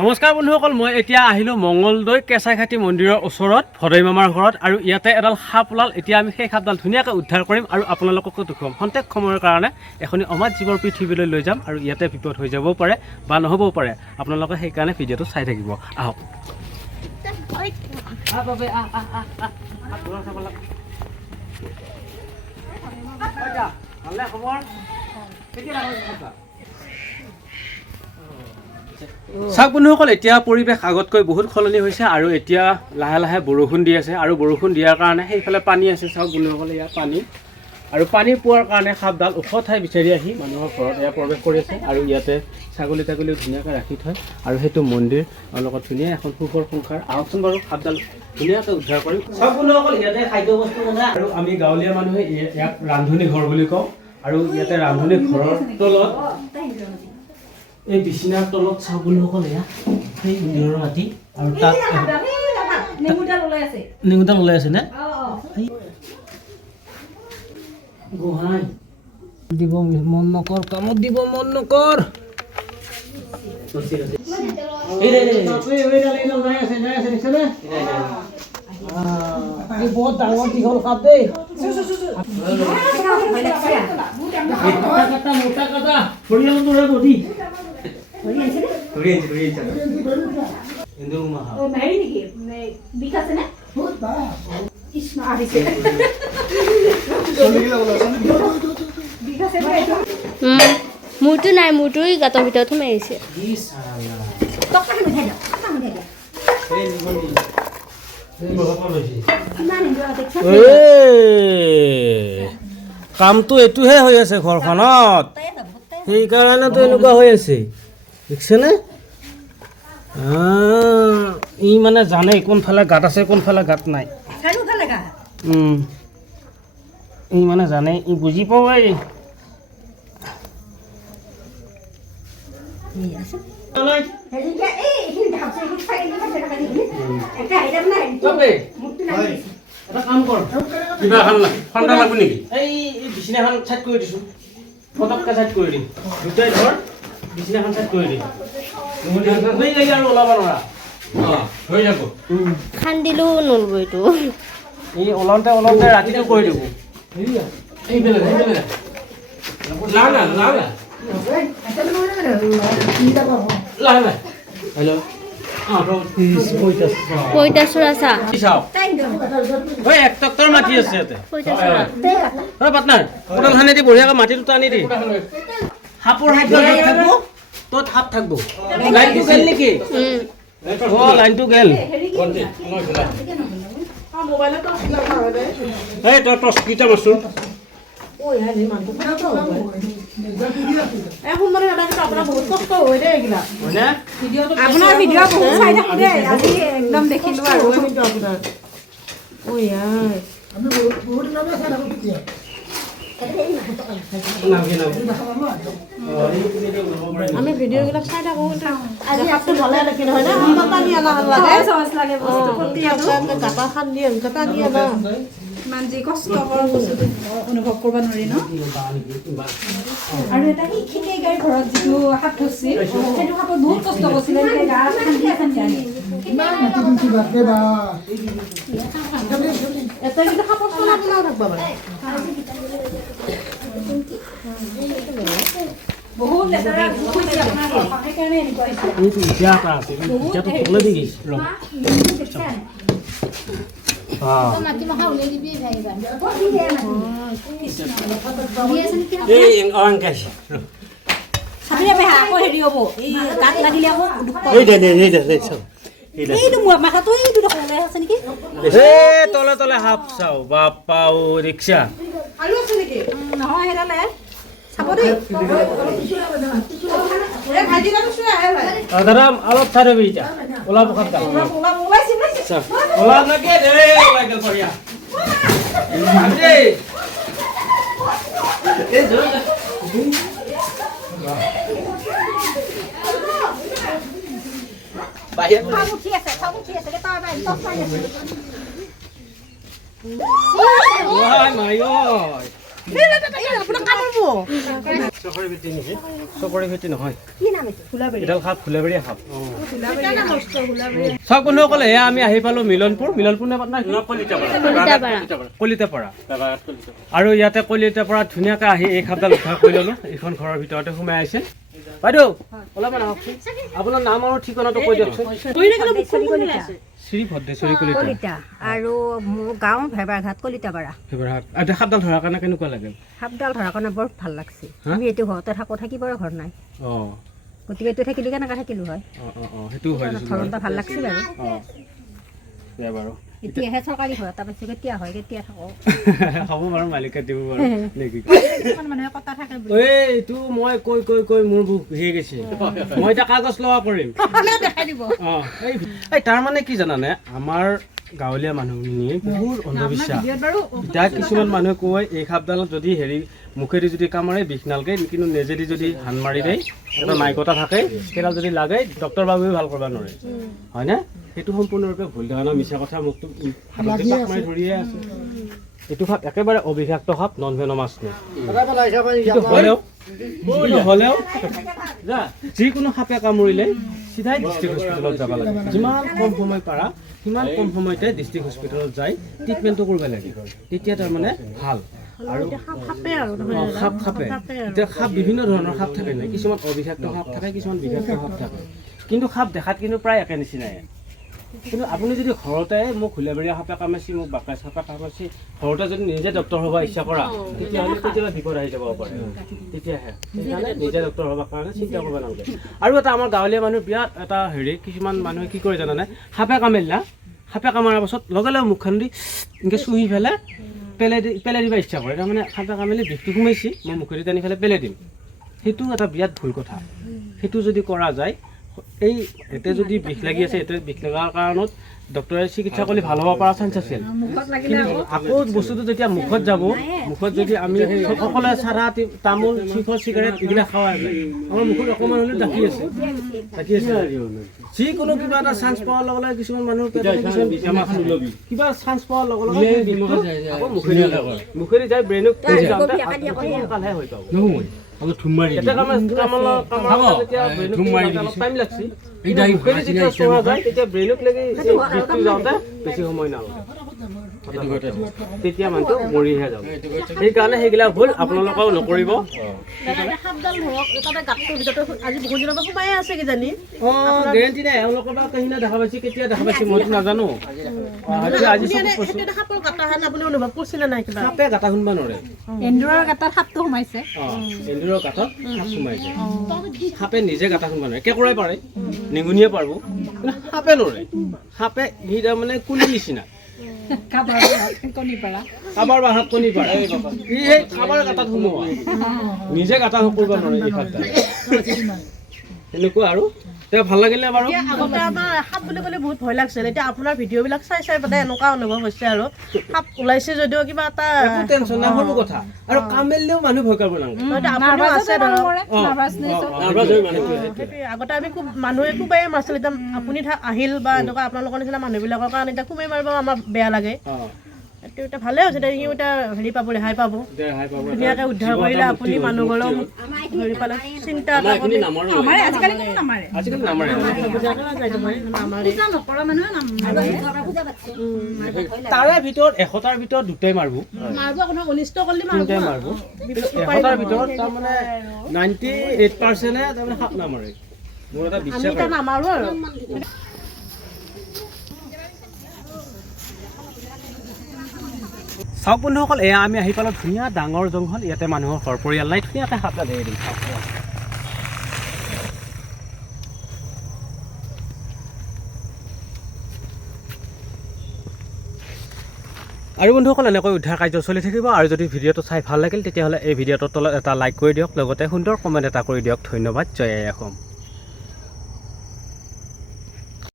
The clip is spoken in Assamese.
নমস্কাৰ বন্ধুসকল, মই এতিয়া আহিলোঁ মঙ্গলদৈ কেঁচাইখাতি মন্দিৰৰ ওচৰত ভদৈ মামাৰ ঘৰত। আৰু ইয়াতে এডাল সাপ ওলাল। এতিয়া আমি সেই সাপডাল ধুনীয়াকৈ উদ্ধাৰ কৰিম আৰু আপোনালোককো দেখুৱাম। খন্তেক সময়ৰ কাৰণে এখনি অমাত জীৱৰ পৃথিৱীলৈ লৈ যাম আৰু ইয়াতে বিপদ হৈ যাবও পাৰে বা নহ'বও পাৰে। আপোনালোকে সেইকাৰণে ভিডিঅ'টো চাই থাকিব। আহক। চাওক বন্ধুসকল, এতিয়া পৰিৱেশ আগতকৈ বহুত সলনি হৈছে আৰু এতিয়া লাহে লাহে বৰষুণ দি আছে আৰু বৰষুণ দিয়াৰ কাৰণে সেইফালে পানী আছে। চাওক বন্ধুসকলে, ইয়াত পানী আৰু পানী পোৱাৰ কাৰণে সাপডাল ওখ ঠাই বিচাৰি আহি মানুহৰ ঘৰত এয়া প্ৰৱেশ কৰি আছে। আৰু ইয়াতে ছাগলী তাগলীও ধুনীয়াকৈ ৰাখি থয় আৰু সেইটো মন্দিৰ আৰু লগত ধুনীয়া এখন সুখৰ সংসাৰ। আহকচোন বাৰু সাপডাল ধুনীয়াকৈ উদ্ধাৰ কৰিম। চাওক বন্ধুসকল, ইয়াতে খাদ্য বস্তু বনায় আৰু আমি গাঁৱলীয়া মানুহে ইয়াক ৰান্ধনি ঘৰ বুলি কওঁ। আৰু ইয়াতে ৰান্ধনি ঘৰৰ তলত এই বিচনাৰ তলত চাওক বন্ধুসকল, এয়া সেই মন্দিৰৰ মাটি আৰু তাত নেগুডাল ওলাই আছে নে গোহাঁই দিব মন নকৰ, কামত দিব মন নকৰ। বহুত ডাঙৰ দীঘল সাপ দেই। মোটা কাটা ফৰিয়াল তোৰা নদী মোৰটো নাই, মোৰটো গাঁতৰ ভিতৰত সোমাই আহিছে। কামটো এইটোহে হৈ আছে ঘৰখনত, সেইকাৰণেতো এনেকুৱা হৈ আছে, দেখিছেনে? ই মানে জানে কোনফালে গাঁত আছে কোনফালে গাঁত নাই। ই মানে জানে, ই বুজি পাওঁ। এটা কাম কৰ, কিবা ঠাণ্ডা লাগব নেকি? এই বিচনাখন চাইড কৰি দিছোঁ, ফটককৈ চাইড কৰি দিম। দুটাই ধৰ বিচনাখন চাইড কৰি দিম, আৰু ওলাব নোৱাৰা হৈ যাব। খান্দিলেও নলব এইটো। এই ওলাওঁতে ওলাওঁতে ৰাতিটো কৰি দিব। হেল্ল' পঁইতাচোৰা চা ট্ৰেক্টৰ মাটি আছে ইয়াতে। পাৰ্টনাৰ কোদাল খানি দি বঢ়িয়াকৈ মাটি দুটা আনি দি। সাপৰ খাদ্য থাকিব, তত সাপ থাকিব। লাইনটো গেল নেকি? লাইনটো গেল। এই তই টৰ্চ কেইটা মাৰছোঁ? আপোনাৰ ভিডিঅ' বহুত চাই থাকোঁ দেই, আজি একদম দেখিলোঁ আৰু আমি ভিডিঅ'বিলাক চাই থাকোঁ। আজি সাপটো ভালে দেখি নহয় নে? টানি অনা লাগে গাটা খান্দি টানি অনা ইমান যি কষ্টকৰ বস্তুটো অনুভৱ কৰিব নোৱাৰি ন। আৰু এটা শিক্ষিত গাড়ীৰ ঘৰত যিটো সাপ ধৰিছিল, সেইটো সাপত বহুত কষ্ট কৰিছিলে। গা খান্দি খান্দি আনি এটা কিন্তু সাপৰ চলা পেলাও থাকিব পাৰে। বহুত লেতেৰা আপোনাৰ ঘৰখন, সেইকাৰণে এনেকুৱা হৈছে। তলে তলে সাপ চাও বাপা ৰিক্সা নহয় সেইডালে দাদা অলপ চাই ৰবি, এতিয়া ওলাব খাপডাল ওলাব নাকি ওলাই গেল বঢ়িয়া। চকৰি ভেটি নেকি চকৰি ভেটি নহয় কি নাম এইটো ফুলাবাৰী এডাল সাপ ফুলেবৰীয়া সাপ ফুলাবাৰী নষ্ট ফুলাবাৰী চাওক বন্ধুসকল এয়া আমি আহি পালোঁ মিলনপুৰ নে কলিতাপাৰা আৰু ইয়াতে কলিতাপাৰা ধুনীয়াকৈ আহি এই সাপডাল উদ্ধাৰ কৰি ল'লোঁ এইখন ঘৰৰ ভিতৰতে সোমাই আহিছে বাইদেউ অলপমান আহকচোন আপোনাৰ নাম আৰু ঠিকনাটো কৈ দিয়কচোন শ্ৰী ভদ্ৰেশ্বৰী কলিতা আৰু মোৰ গাঁও ভেবাৰঘাট কলিতাপাৰা সাপডাল ধৰাৰ কাৰণে কেনেকুৱা লাগে সাপডাল ধৰাৰ কাৰণে বৰ ভাল লাগছে আমি এইটো ঘৰতে থাকোঁ থাকিবৰে ঘৰ নাই অঁ গতিকে এইটো থাকিলে কেনেকৈ থাকিলোঁ হয় সেইটো হয় ধৰণটা ভাল লাগছে বাৰু বেয়া বাৰু এতিয়াহে চৰকাৰী ঘৰ এটা পাইছোঁ কেতিয়া হয় কেতিয়া থাকোঁ হ'ব বাৰু মালিকে দিব বাৰু নেকি কিছুমান মানুহে কথা থাকে এইটো মই কৈ কৈ কৈ মোৰ বুক হেৰি গৈছে মই এতিয়া কাগজ লোৱা কৰিম দেখাই দিব অঁ এই তাৰমানে কি জানানে আমাৰ গাঁৱলীয়া মানুহখিনিয়ে বহুত অন্ধবিশ্বাস এতিয়া কিছুমান মানুহে কয় এই সাপডালত যদি হেৰি মুখেদি যদি কামুৰে বিষ নালগে কিন্তু নিজেদি যদি হান মাৰি দিয়ে এটা মাইকতা থাকে সেইডাল যদি লাগে ডক্তৰ বাবুৱে ভাল কৰিব নোৱাৰে হয়নে সেইটো সম্পূৰ্ণৰূপে ভুল ধাৰণা মিছা কথা মুখটো হাততে পাক মাৰি ধৰিয়ে আছে এইটো সাপ একেবাৰে অবিষাক্ত সাপ নন ভেনমাছ হ'লেও যিকোনো সাপে কামুৰিলে চিধাই ডিষ্ট্ৰিক্ট হস্পিটেলত যাব লাগে যিমান কম সময় পাৰা সিমান কম সময়তে ডিষ্ট্ৰিক্ট হস্পিটেলত যাই ট্ৰিটমেণ্টটো কৰিব লাগে তেতিয়া তাৰমানে ভাল আৰু সাপ খাপে এতিয়া সাপ বিভিন্ন ধৰণৰ সাপ থাকে নাই কিছুমান অবিষাক্ত সাপ থাকে কিছুমান বিষাক্ত সাপ থাকে কিন্তু সাপ দেখাত কিন্তু প্ৰায় একে নিচিনাই কিন্তু আপুনি যদি ঘৰতে মোক ফুলেবৰীয়া সাপে কামাইছে মোক বাকাচ সাপে কামাইছে ঘৰতে যদি নিজে ডক্তৰ হ'ব ইচ্ছা কৰা তেতিয়াহ'লে কেতিয়াবা বিপদ আহি যাব পাৰে তেতিয়াহে সেইকাৰণে নিজে ডক্তৰ হ'বৰ কাৰণে চিন্তা কৰিব নালাগে আৰু এটা আমাৰ গাঁৱলীয়া মানুহ বিৰাট এটা হেৰি কিছুমান মানুহে কি কৰে জানানে সাপে কামুৰিলা সাপে কামুৰাৰ পাছত লগে লগে মুখখন দি এনেকৈ চুহি পেলাই পেলাই দিব ইচ্ছা কৰে তাৰমানে সাপে কামুৰিলে বিষটো সোমাইছে মই মুখেদি টানি পেলাই পেলাই দিম সেইটো এটা বিৰাট ভুল কথা সেইটো যদি কৰা যায় এই এতে যদি বিষ লাগি আছে এতে বিষ লগাৰ কাৰণত ডক্টৰে চিকিৎসা কৰি ভাল হ'ব পৰা চান্স আছিল কিন্তু আকৌ বস্তুটো যেতিয়া মুখত যাব মুখত যদি আমি সকলোৱে চাৰা তামোল চিখৰ চিগাৰেট এইবিলাক খাৱা যায় আমাৰ মুখত অকণমান হ'লেও ডাকি আছে যিকোনো কিবা এটা চান্স পোৱাৰ লগে লগে কিছুমান মানুহ কিবা চান্স পোৱাৰ লগে লগে মুখেদি যায় ব্ৰেইনক সোনকালে হৈ পাব বেছি সময় নালাগে তেতিয়া মানুহটো মৰিহে যাব সেইকাৰণে সেইবিলাক ভুল আপোনালোকেও নকৰিব গেৰেণ্টি নাই এওঁলোকৰ পৰা কাহিনী দেখা পাইছে কেতিয়া দেখা পাইছে মইতো নাজানো সাপে গাঁতা শুনবা নোৱাৰে এন্দুৰৰ গাঁতত সাপটো সোমাইছে এন্দুৰৰ গাঁতত সাপ সোমাইছে সাপে নিজে গাঁতা শুনবা নোৱাৰে কেঁকুৰাই পাৰে নিগুনিয়ে পাৰিব কিন্তু সাপে নোৱাৰে সাপে সি তাৰমানে কুলি নিচিনা কাবাৰ বাহাত কণী পাৰে ই সেই কাবাৰ গাঁতাত সোমোৱা নিজে গাঁতা কৰিব নোৱাৰে এই সাপডাল এনেকুৱা আৰু তেওঁ ভাল লাগিলে বাৰু আগতে আমাৰ সাপ বুলি ক'লে বহুত ভয় লাগিছিল এতিয়া আপোনাৰ ভিডিঅ'বিলাক চাই চাই পেলাই এনেকুৱা অনুভৱ হৈছে আৰু সাপ ওলাইছে যদিও কিবা এটা একো টেনচন নাই সৰু কথা আৰু কামুৰিলেও মানুহ ভয় কৰিব নালাগে আগতে আমি খুব মানুহে খুবেই মাৰিছিল এতিয়া আপুনি আহিল বা এনেকুৱা আপোনালোকৰ নিচিনা মানুহবিলাকৰ কাৰণে এতিয়া খুবেই মাৰিব আমাৰ বেয়া লাগে এতিয়া ভালে হৈছে এতিয়া সিও এতিয়া হেৰি পাব ৰেহাই পাব ধুনীয়াকৈ উদ্ধাৰ কৰিলে আপুনি মানুহবোৰক হেৰি পালে চিন্তা তাৰে ভিতৰত 100টাৰ ভিতৰত দুটাই মাৰিব অনিষ্ট কৰিলে মাৰিব 100টাৰ ভিতৰত তাৰমানে 98% তাৰমানে সাপ নামাৰে মোৰ এটা বিশ্বাস নামাৰো আৰু চাওক বন্ধুসকল এয়া আমি আহি পালোঁ ধুনীয়া ডাঙৰ জংঘল ইয়াতে মানুহৰ সৰপৰিয়াল নাই ধুনীয়াকৈ সাপডাল এৰি দিম আৰু বন্ধুসকল এনেকৈ উদ্ধাৰ কাৰ্য চলি থাকিব আৰু যদি ভিডিঅ'টো চাই ভাল লাগিল তেতিয়াহ'লে এই ভিডিঅ'টোৰ তলত এটা লাইক কৰি দিয়ক লগতে সুন্দৰ কমেণ্ট এটা কৰি দিয়ক ধন্যবাদ জয় আই অসম।